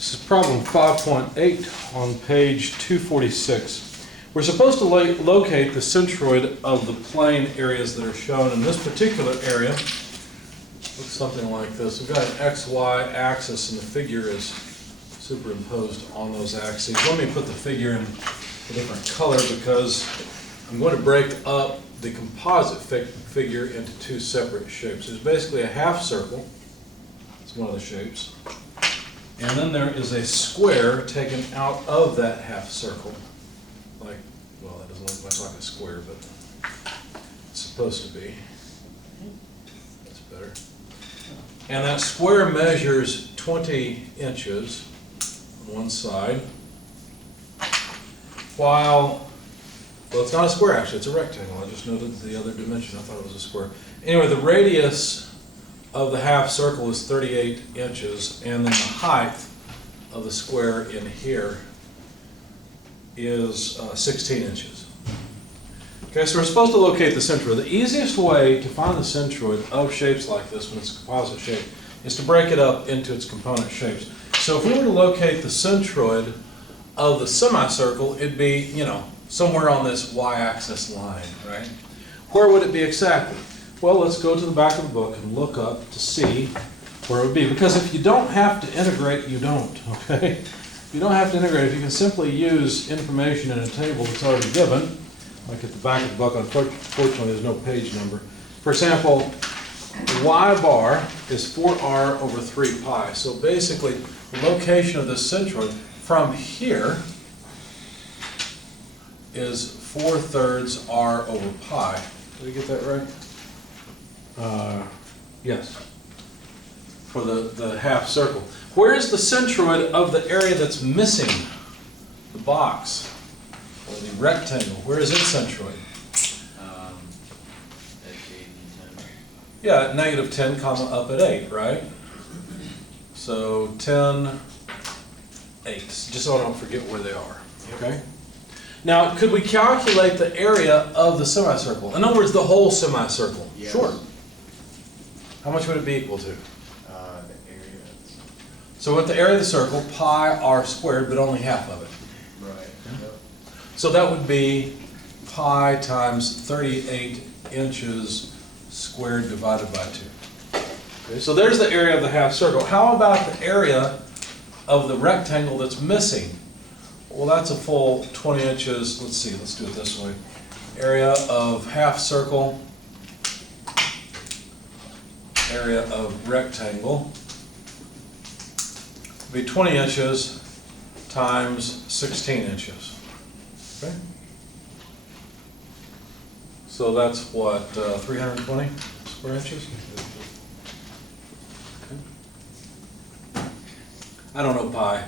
This is problem 5.8 on page 246. We're supposed to locate the centroid of the plane areas that are shown in this particular area. Looks something like this. We've got an XY axis and the figure is superimposed on those axes. Let me put the figure in a different color because I'm going to break up the composite figure into two separate shapes. There's basically a half circle. It's one of the shapes. And then there is a square taken out of that half circle. Like, well, that doesn't look much like a square, but it's supposed to be. That's better. And that square measures 20 inches on one side, while, well, it's not a square actually, it's a rectangle. I just noted the other dimension. I thought it was a square. Anyway, the radius of the half circle is 38 inches, and then the height of the square in here is 16 inches. Okay, so we're supposed to locate the centroid. The easiest way to find the centroid of shapes like this when it's a composite shape is to break it up into its component shapes. So if we were to locate the centroid of the semicircle, it'd be, you know, somewhere on this y-axis line, right? Where would it be exactly? Well, let's go to the back of the book and look up to see where it would be. Because if you don't have to integrate, you don't, okay? If you don't have to integrate, if you can simply use information in a table that's already given, like at the back of the book, unfortunately there's no page number. For example, y bar is 4r over 3 pi. So basically, the location of the centroid from here is 4/3 r over pi. Did I get that right? Yes, for the half circle. Where is the centroid of the area that's missing the box, or the rectangle? Where is its centroid? At 8 and 10. Yeah, at -10, comma, up at 8, right? So 10, 8, just so I don't forget where they are, okay? Now, could we calculate the area of the semicircle? In other words, the whole semicircle? Yes. Sure. How much would it be equal to? The area. So with the area of the circle, pi r squared, but only half of it. Right. Yep. So that would be pi times 38 inches squared divided by 2. Okay, so there's the area of the half circle. How about the area of the rectangle that's missing? Well, that's a full 20 inches. Let's see, let's do it this way. Area of half circle, area of rectangle, would be 20 inches times 16 inches. Okay? So that's what, 320 square inches? Okay. I don't know pi.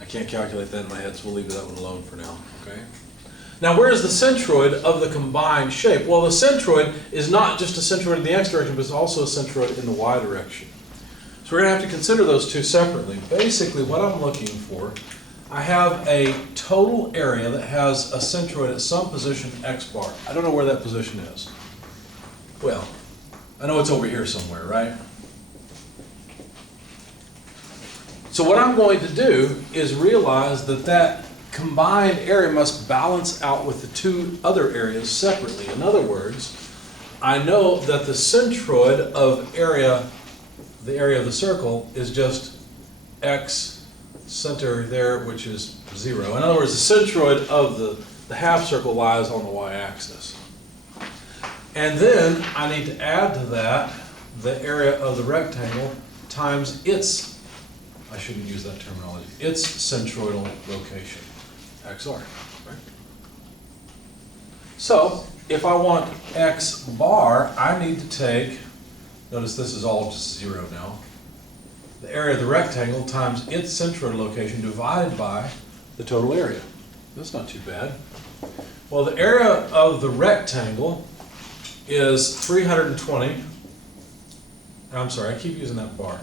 I can't calculate that in my head, so we'll leave that one alone for now, okay? Now, where is the centroid of the combined shape? Well, the centroid is not just a centroid in the x direction, but it's also a centroid in the y direction. So we're going to have to consider those two separately. Basically, what I'm looking for, I have a total area that has a centroid at some position x bar. I don't know where that position is. Well, I know it's over here somewhere, right? So what I'm going to do is realize that that combined area must balance out with the two other areas separately. In other words, I know that the centroid of the area of the circle is just x center there, which is 0. In other words, the centroid of the half circle lies on the y-axis. And then I need to add to that the area of the rectangle times its, I shouldn't use that terminology, its centroidal location, xr, right? So, if I want x bar, I need to take, notice this is all just 0 now, the area of the rectangle times its centroidal location divided by the total area. That's not too bad. Well, the area of the rectangle is 320, I'm sorry, I keep using that bar.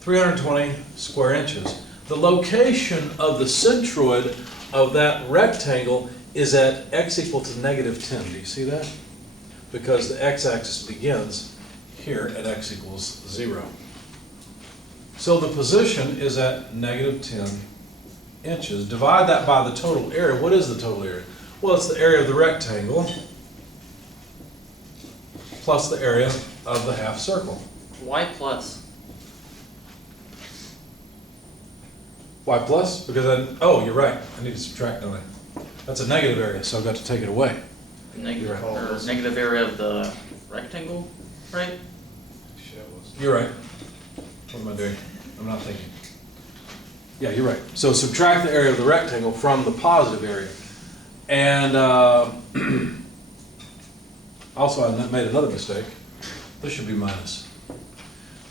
320 square inches. The location of the centroid of that rectangle is at x equal to -10. Do you see that? Because the x-axis begins here at x equals 0. So the position is at -10 inches. Divide that by the total area. What is the total area? Well, it's the area of the rectangle plus the area of the half circle. Why plus? Why plus? Because oh, you're right. I need to subtract, don't I? That's a negative area, so I've got to take it away. Negative, You're or negative area of the rectangle, right? You're right. What am I doing? I'm not thinking. Yeah, you're right. So subtract the area of the rectangle from the positive area. And also I made another mistake. This should be minus.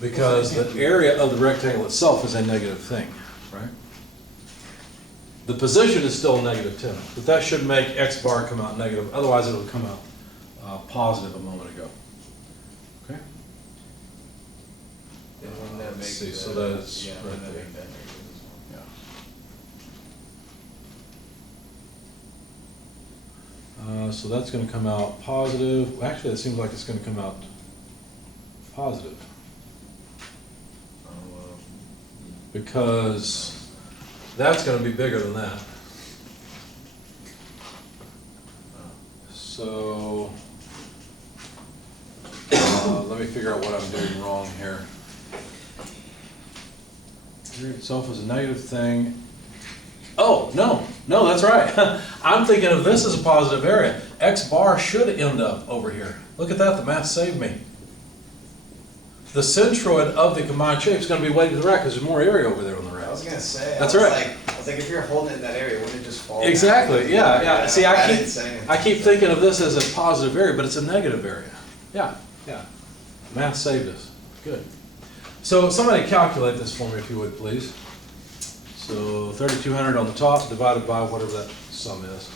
Because the area of the rectangle itself is a negative thing, right? The position is still -10, but that should make X bar come out negative. Otherwise it will come out positive a moment ago. Okay? And wouldn't that make Let's see, the- so that's yeah, right wouldn't that there. make that negative as well? So that's going to come out positive. Well, actually, it seems like it's going to come out positive Oh, well, because that's going to be bigger than that. So let me figure out what I'm doing wrong here. Area itself is a negative thing. Oh, no, that's right. I'm thinking of this as a positive area. X bar should end up over here. Look at that, the math saved me. The centroid of the combined shape is going to be way to the right because there's more area over there on the I was right. gonna say. That's I was right. I was like, if you're holding it in that area, wouldn't it just fall? Exactly, down? yeah. See, I didn't say anything. keep thinking of this as a positive area, but it's a negative area. Yeah. Math saved us. Good. So somebody calculate this for me if you would, please. So 3,200 on the top divided by whatever that sum is.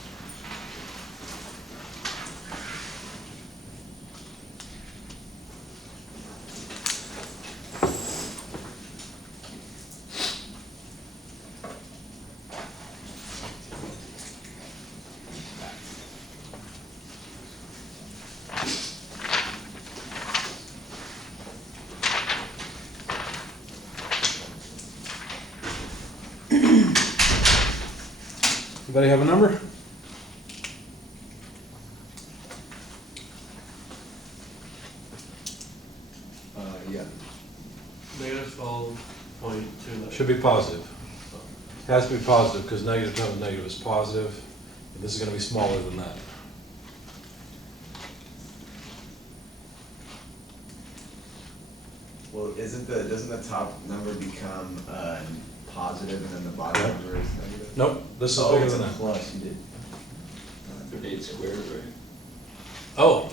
Anybody have a number? yeah. -12.29. Should be positive. Has to be positive because negative times negative is positive, and this is going to be smaller than that. Well, doesn't the top number become positive and then the bottom Yeah. number is negative? Nope, this is Oh, bigger it's than a that. plus, you did. 38 squared, right? Oh,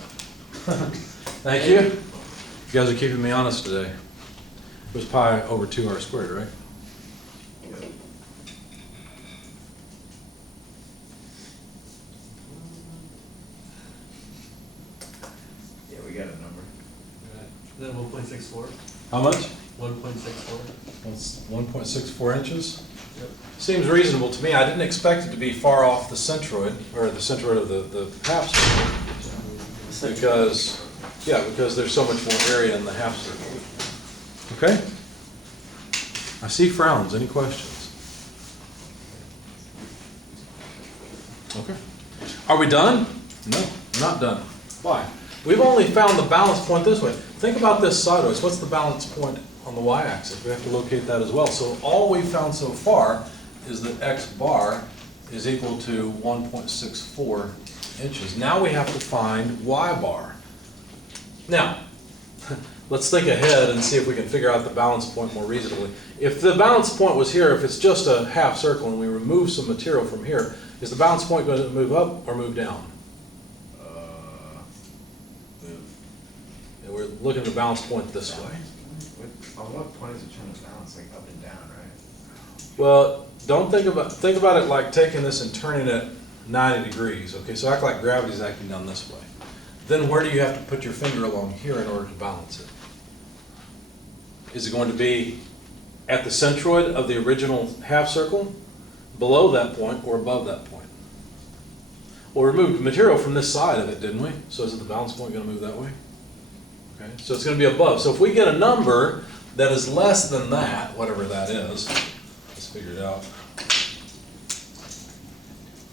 thank you. You guys are keeping me honest today. It was pi over 2r squared, right? Yeah, we got a number. Then 1.64? How much? 1.64? That's 1.64 inches. Yep. Seems reasonable to me. I didn't expect it to be far off the centroid, or the centroid of the half circle. Because there's so much more area in the half circle. Okay? I see frowns. Any questions? Okay. Are we done? No, we're not done. Why? We've only found the balance point this way. Think about this sideways. What's the balance point on the y-axis? We have to locate that as well. So all we've found so far is that x bar is equal to 1.64 inches. Now we have to find y bar. Now, let's think ahead and see if we can figure out the balance point more reasonably. If the balance point was here, if it's just a half circle and we remove some material from here, is the balance point going to move up or move down? Move. And we're looking at the balance point this way. On what point is it trying to balance, like up and down, right? Well, don't think about it like taking this and turning it 90 degrees. Okay, so act like gravity's acting down this way. Then where do you have to put your finger along here in order to balance it? Is it going to be at the centroid of the original half circle, below that point, or above that point? Well, we removed material from this side of it, didn't we? So is the balance point going to move that way? Okay, so it's going to be above. So if we get a number that is less than that, whatever that is. Let's figure it out.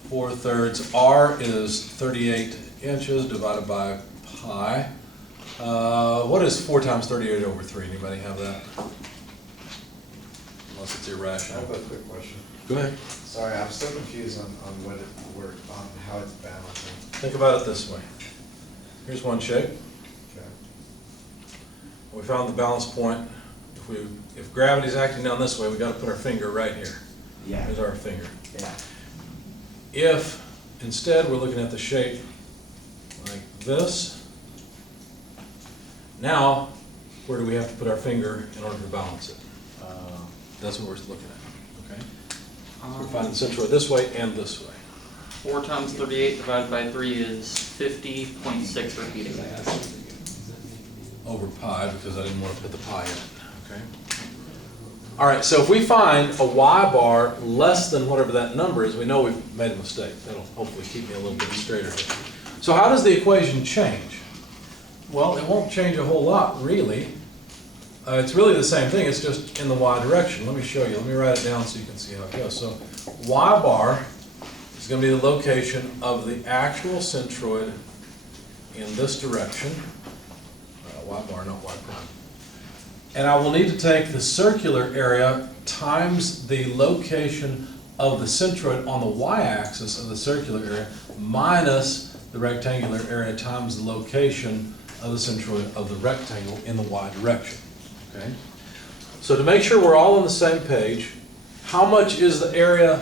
4/3 R is 38 inches divided by pi. What is 4 times 38 over 3? Anybody have that? Unless it's I irrational. have a quick question. Go ahead. Sorry, I'm still confused on what it, on how it's balancing. Think about it this way. Here's one shape. Okay. We found the balance point. If gravity's acting down this way, we gotta put our finger right here. Yeah, Here's our finger. yeah. If instead we're looking at the shape like this, now where do we have to put our finger in order to balance it? That's what we're looking at, okay? We're finding the centroid this way and this way. 4 times 38 divided by 3 is 50.6 repeating. Over pi, because I didn't want to put the pi in it, okay? All right, so if we find a y bar less than whatever that number is, we know we've made a mistake. That'll hopefully keep me a little bit straighter here. So how does the equation change? Well, it won't change a whole lot, really. It's really the same thing, it's just in the y direction. Let me show you, let me write it down so you can see how it goes. So y bar is going to be the location of the actual centroid in this direction. Y bar, not y prime. And I will need to take the circular area times the location of the centroid on the y-axis of the circular area minus the rectangular area times the location of the centroid of the rectangle in the y direction. Okay? So to make sure we're all on the same page, how much is the area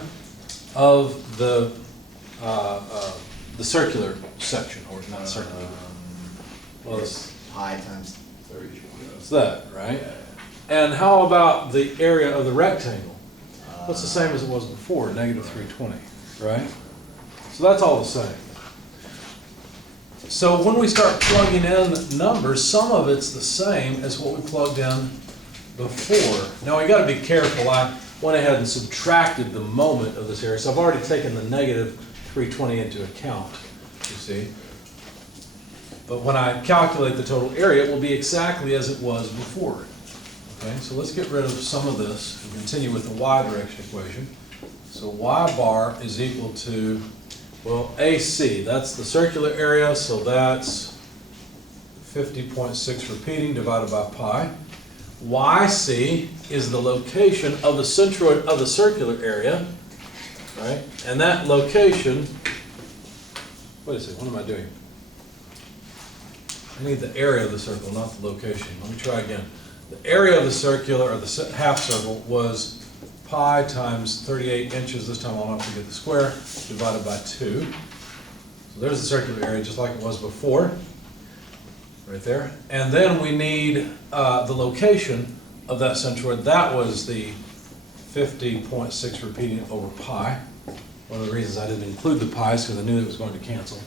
of the circular section, or not circular? Well, It's pi times 30. it's that, right? And how about the area of the rectangle? What's the same as it was before, -320, right? So that's all the same. So when we start plugging in numbers, some of it's the same as what we plugged in before. Now we got to be careful. I went ahead and subtracted the moment of this area, so I've already taken the -320 into account, you see. But when I calculate the total area, it will be exactly as it was before. Okay, so let's get rid of some of this and continue with the y direction equation. So y bar is equal to, well, AC, that's the circular area, so that's 50.6 repeating divided by pi. YC is the location of the centroid of the circular area, right? And that location, wait a second, what am I doing? I need the area of the circle, not the location. Let me try again. The area of the circular, or the half circle, was pi times 38 inches, this time I'll not forget the square, divided by 2. So there's the circular area, just like it was before, right there. And then we need the location of that centroid. That was the 50.6 repeating over pi. One of the reasons I didn't include the pi is because I knew it was going to cancel.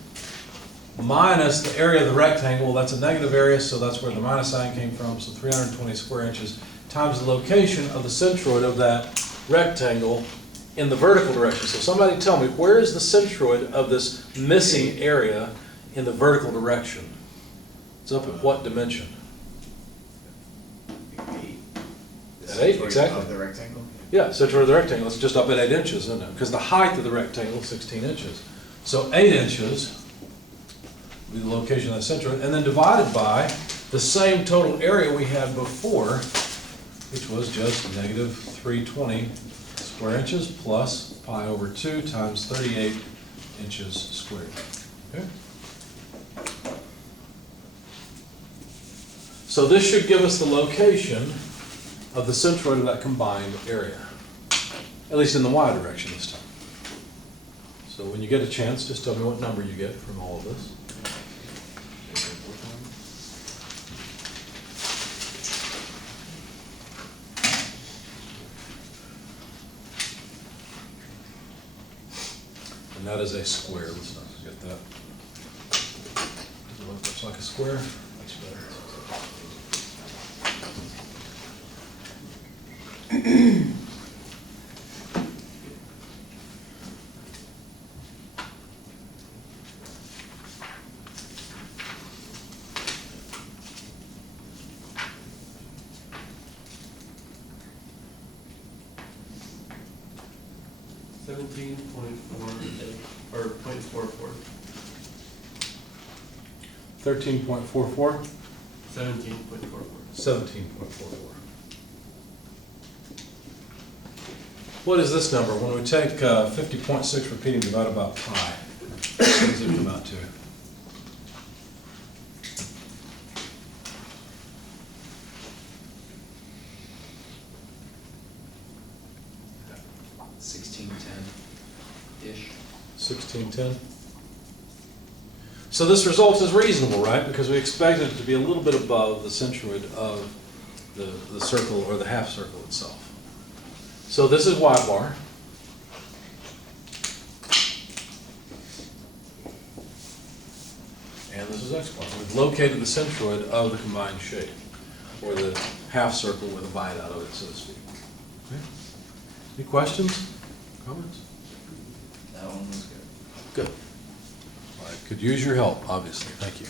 Minus the area of the rectangle, well, that's a negative area, so that's where the minus sign came from, so 320 square inches times the location of the centroid of that rectangle in the vertical direction. So somebody tell me, where is the centroid of this missing area in the vertical direction? It's up at what dimension? 8. At 8, exactly. Of the rectangle? Yeah, centroid of the rectangle, it's just up at 8 inches, isn't it? Because the height of the rectangle is 16 inches. So 8 inches be the location of the centroid, and then divided by the same total area we had before, which was just -320 square inches plus pi over 2 times 38 inches squared. Okay? So this should give us the location of the centroid of that combined area, at least in the y direction this time. So when you get a chance, just tell me what number you get from all of this. And that is a square, let's not forget that. Does it look much like a square? That's better. 17.48, or 0.44. 13.44, 17.44. 17.44. What is this number? When we take 50.6 repeating divided by pi, what does it come out to? $16.10-ish. 1610. So this result is reasonable, right? Because we expected it to be a little bit above the centroid of the circle or the half circle itself. So this is y bar. And this is x bar. We've located the centroid of the combined shape, or the half circle with a bite out of it, so to speak. Okay. Any questions, comments? That one was good. Good. I could use your help, obviously. Thank you.